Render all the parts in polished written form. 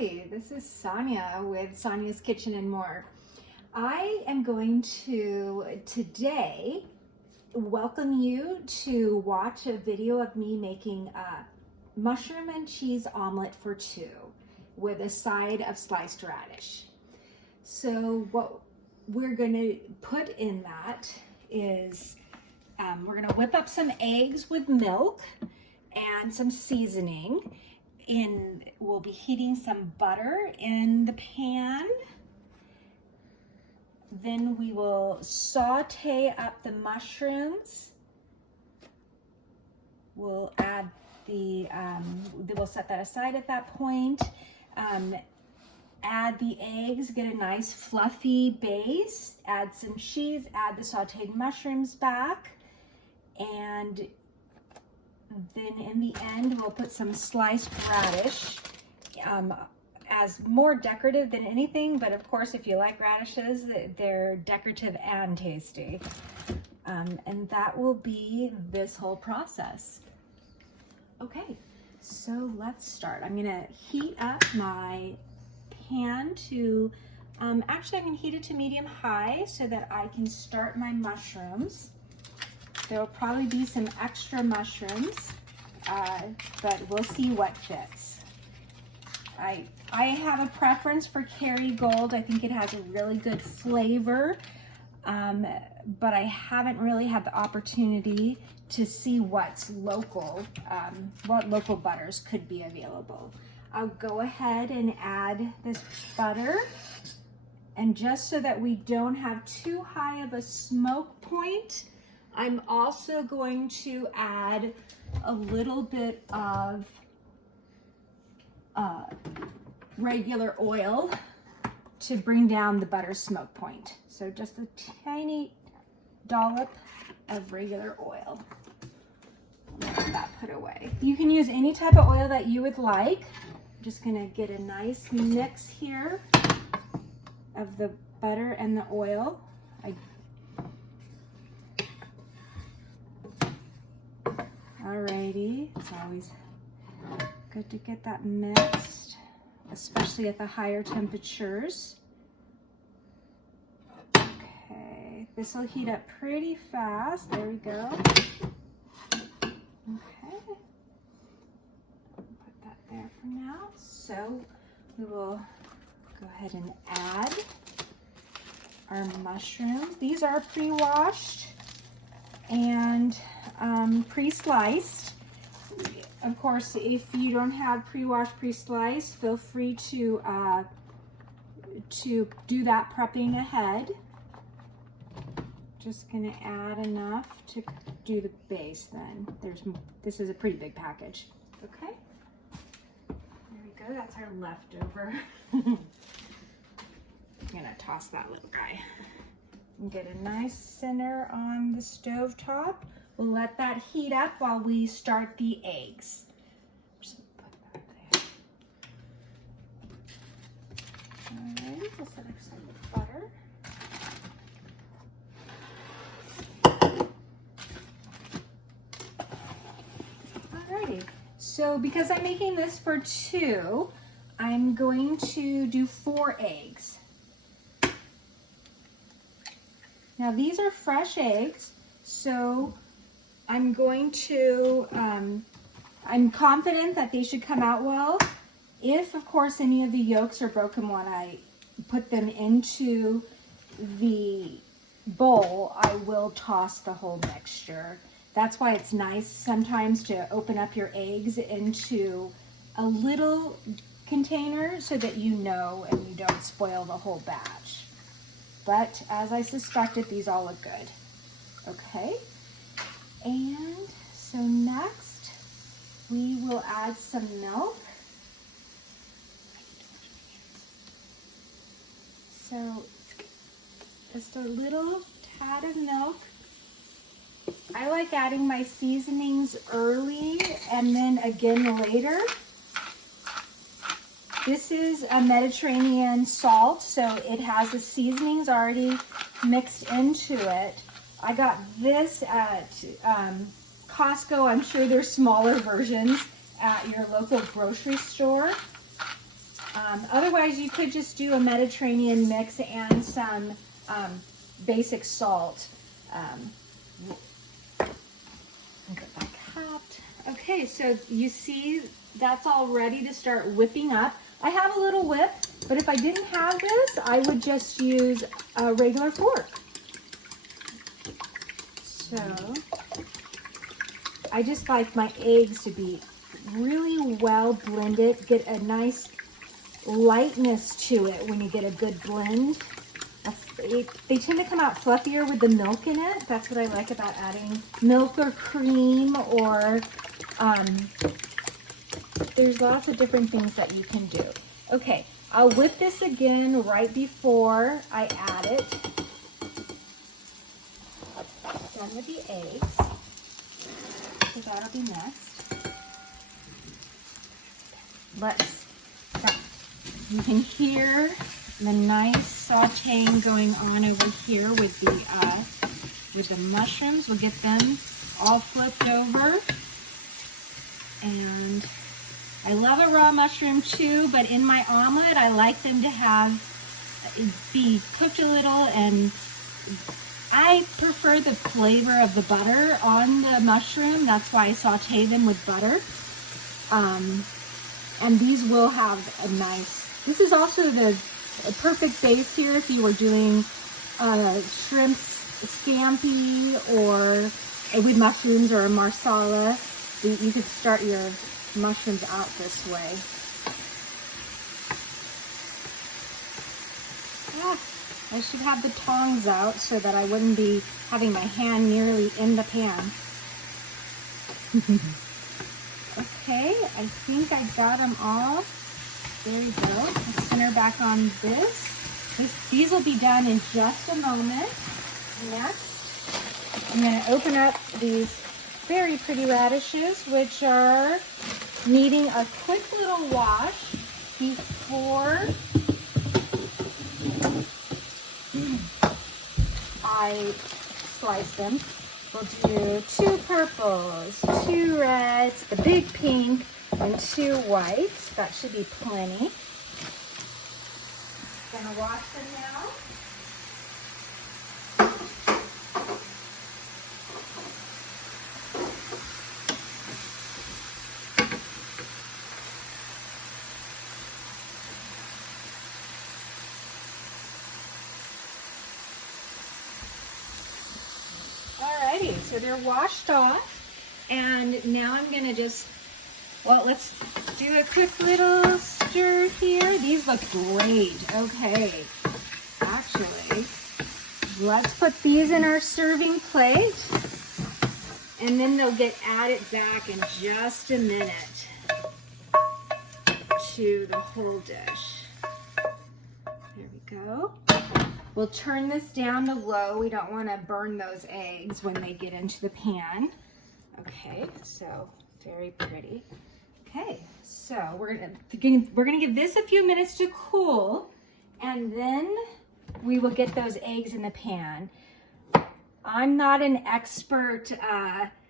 Hi, this is Sonia with Sonia's Kitchen and More. I am going to today welcome you to watch a video of me making a mushroom and cheese omelet for two with a side of sliced radish. So what we're going to put in that is we're going to whip up some eggs with milk and some seasoning. We'll be heating some butter in the pan. Then we will saute up the mushrooms. We'll add we'll set that aside at that point. Add the eggs, get a nice fluffy base, add some cheese, add the sauteed mushrooms back, and then in the end, we'll put some sliced radish as more decorative than anything, but of course, if you like radishes, they're decorative and tasty. And that will be this whole process. Okay, so let's start. I'm gonna heat up my pan to, actually I'm gonna heat it to medium-high so that I can start my mushrooms. There'll probably be some extra mushrooms, but we'll see what fits. I have a preference for Kerrygold. I think it has a really good flavor, but I haven't really had the opportunity to see what's local, what local butters could be available. I'll go ahead and add this butter, and just so that we don't have too high of a smoke point, I'm also going to add a little bit of regular oil to bring down the butter smoke point. So just a tiny dollop of regular oil. Let that put away. You can use any type of oil that you would like. I'm just gonna get a nice mix here of the butter and the oil. Alrighty, it's always good to get that mixed, especially at the higher temperatures. Okay, this will heat up pretty fast. There we go. Okay, put that there for now. So we will go ahead and add our mushrooms. These are pre-washed and pre-sliced. Of course, if you don't have pre-washed, pre-sliced, feel free to do that prepping ahead. Just gonna add enough to do the base then. This is a pretty big package. Okay, there we go, that's our leftover. I'm gonna toss that little guy. And get a nice center on the stove top. We'll let that heat up while we start the eggs. Just put that there. Alright, we'll set aside the butter. Alrighty, so because I'm making this for two, I'm going to do 4 eggs. Now these are fresh eggs, so I'm going to, I'm confident that they should come out well. If, of course, any of the yolks are broken when I put them into the bowl, I will toss the whole mixture. That's why it's nice sometimes to open up your eggs into a little container so that you know and you don't spoil the whole batch. But as I suspected, these all look good. Okay, and so next we will add some milk. So just a little tad of milk. I like adding my seasonings early and then again later. This is a Mediterranean salt, so it has the seasonings already mixed into it. I got this at Costco. I'm sure there's smaller versions at your local grocery store. Otherwise, you could just do a Mediterranean mix and some basic salt. Get that capped. Okay, so you see that's all ready to start whipping up. I have a little whip, but if I didn't have this, I would just use a regular fork. So I just like my eggs to be really well blended, get a nice lightness to it when you get a good blend. They tend to come out fluffier with the milk in it. That's what I like about adding milk or cream, or there's lots of different things that you can do. Okay, I'll whip this again right before I add it. Done with the eggs, so that'll be next. You can hear the nice sauteing going on over here with the mushrooms. We'll get them all flipped over. And I love a raw mushroom too, but in my omelet, I like them to be cooked a little, and I prefer the flavor of the butter on the mushroom. That's why I saute them with butter. And these will have a nice, this is also a perfect base here if you were doing shrimp scampi or with mushrooms or a marsala. You could start your mushrooms out this way. I should have the tongs out so that I wouldn't be having my hand nearly in the pan. Okay, I think I got them all. There you go. Let's center back on this. These will be done in just a moment. Next, I'm going to open up these very pretty radishes, which are needing a quick little wash before I slice them. We'll do 2 purples, 2 reds, the big pink, and 2 whites. That should be plenty. Gonna wash them now. Alrighty, so they're washed off, and now I'm gonna just, well, let's do a quick little stir here. These look great. Okay, actually, let's put these in our serving plate, and then they'll get added back in just a minute to the whole dish. There we go. We'll turn this down to low. We don't want to burn those eggs when they get into the pan. Okay, so very pretty. Okay, so we're gonna give this a few minutes to cool, and then we will get those eggs in the pan. I'm not an expert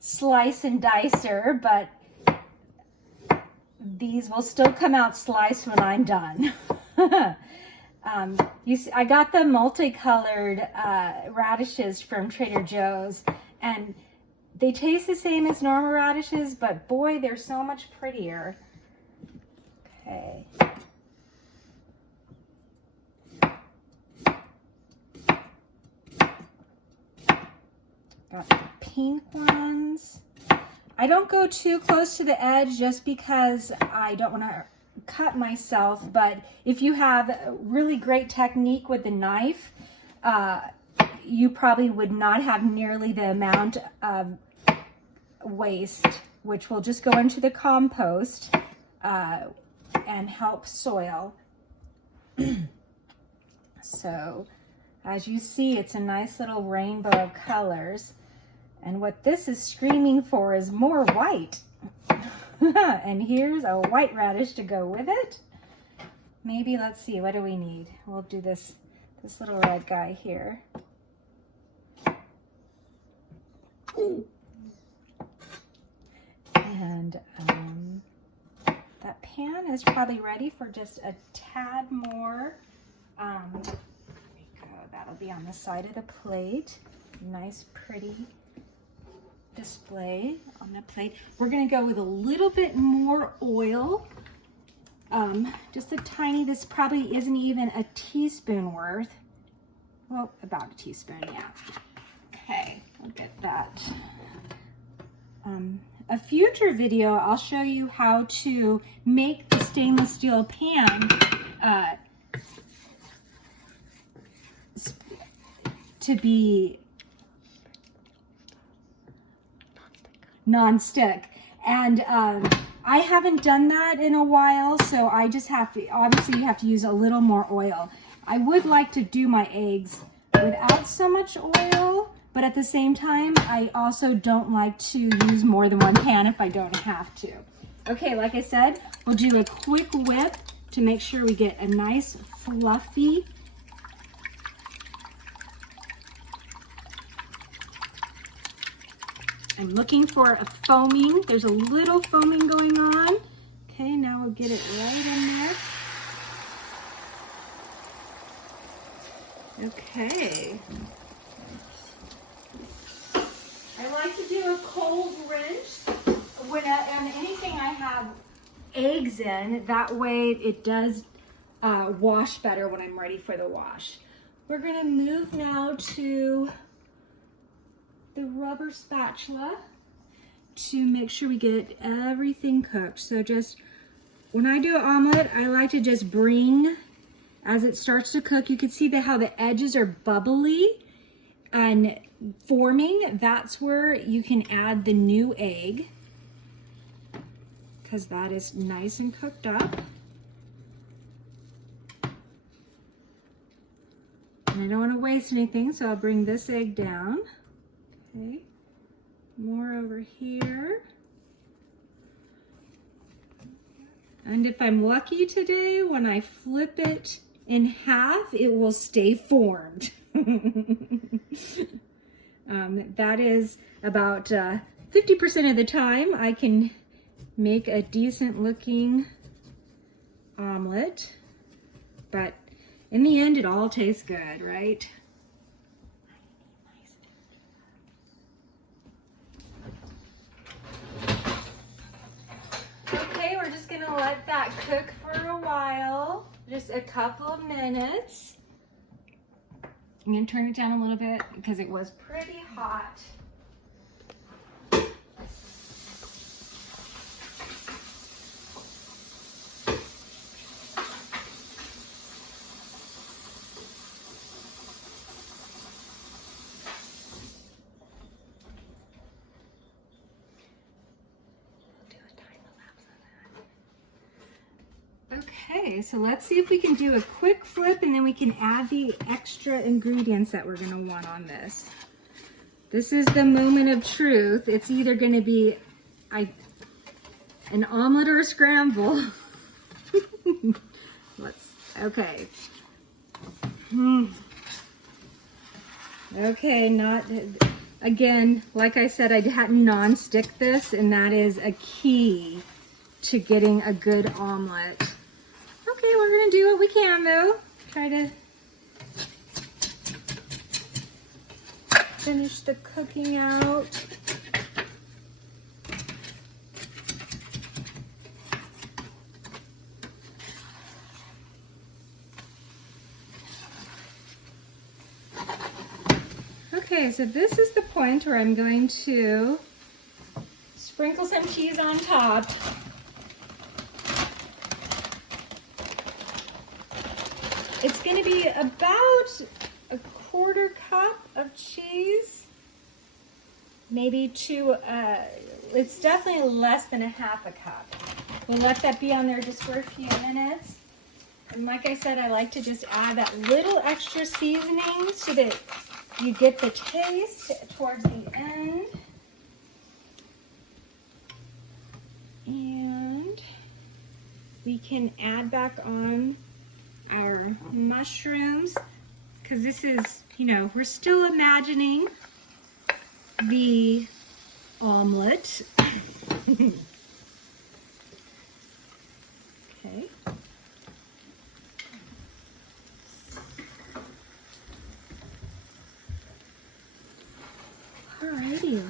slice and dicer, but these will still come out sliced when I'm done. You see, I got the multicolored radishes from Trader Joe's, and they taste the same as normal radishes, but boy, they're so much prettier. Okay. Got the pink ones. I don't go too close to the edge just because I don't want to cut myself, but if you have really great technique with the knife, you probably would not have nearly the amount of waste, which will just go into the compost and help soil. So as you see, it's a nice little rainbow of colors, and what this is screaming for is more white. And here's a white radish to go with it. Maybe, let's see, what do we need? We'll do this little red guy here. And that pan is probably ready for just a tad more. There we go. That'll be on the side of the plate. Nice, pretty display on the plate. We're going to go with a little bit more oil. Just a tiny, this probably isn't even a teaspoon worth. Well, about a teaspoon, yeah. Okay, I'll get that. A future video, I'll show you how to make the stainless steel pan to be non-stick. And I haven't done that in a while, so I just have to, obviously you have to use a little more oil. I would like to do my eggs without so much oil, but at the same time, I also don't like to use more than one pan if I don't have to. Okay, like I said, we'll do a quick whip to make sure we get a nice fluffy I'm looking for a foaming. There's a little foaming going on. Okay, now we'll get it right in there. Okay. I like to do a cold rinse on anything I have eggs in. That way it does wash better when I'm ready for the wash. We're going to move now to the rubber spatula to make sure we get everything cooked. So just when I do an omelet, I like to just bring, as it starts to cook, you can see how the edges are bubbly and forming. That's where you can add the new egg, because that is nice and cooked up. And I don't want to waste anything, so I'll bring this egg down. Okay, more over here. And if I'm lucky today, when I flip it in half, it will stay formed. That is about 50% of the time I can make a decent looking omelet. But in the end, it all tastes good, right? Okay, we're just gonna let that cook for a while, just a couple of minutes. I'm gonna turn it down a little bit because it was pretty hot. Okay, so let's see if we can do a quick flip and then we can add the extra ingredients that we're gonna want on this. This is the moment of truth. It's either gonna be an omelet or a scramble. Okay. Okay, again, like I said, I hadn't non-stick this, and that is a key to getting a good omelet. Okay, we're gonna do what we can though. Try to finish the cooking out. Okay, so this is the point where I'm going to sprinkle some cheese on top. It's going to be about a quarter cup of cheese, maybe it's definitely less than a half a cup. We'll let that be on there just for a few minutes. And like I said, I like to just add that little extra seasoning so that you get the taste towards the end. And we can add back on our mushrooms, because this is, we're still imagining the omelet.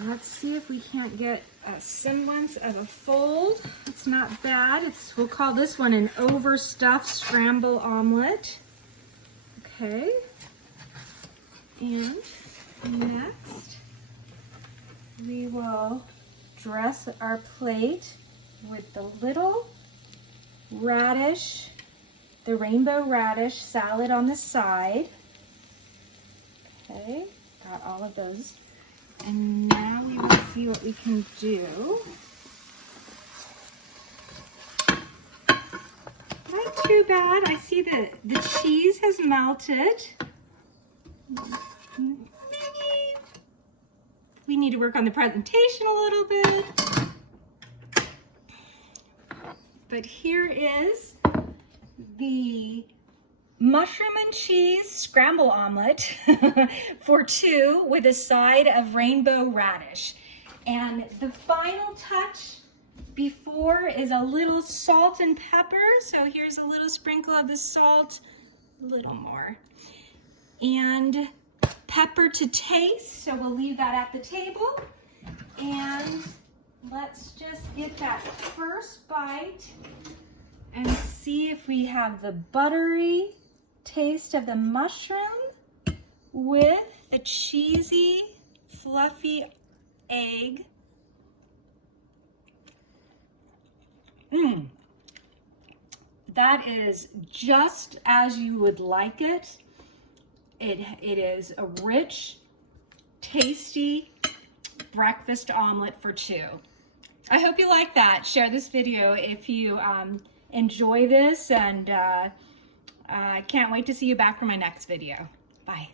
let's see if we can't get a semblance of a fold. It's not bad. We'll call this one an overstuffed scramble omelet. Okay. And next, we will dress our plate with the little radish, the rainbow radish salad on the side. Okay, got all of those. And now we will see what we can do. Not too bad. I see that the cheese has melted. Maybe we need to work on the presentation a little bit. But here is the mushroom and cheese scramble omelet for two with a side of rainbow radish. And the final touch before is a little salt and pepper. So here's a little sprinkle of the salt, a little more. And pepper to taste, so we'll leave that at the table. And let's just get that first bite and see if we have the buttery taste of the mushroom with the cheesy, fluffy egg. That is just as you would like it. It is a rich, tasty breakfast omelet for two. I hope you like that. Share this video if you enjoy this, and I can't wait to see you back for my next video. Bye.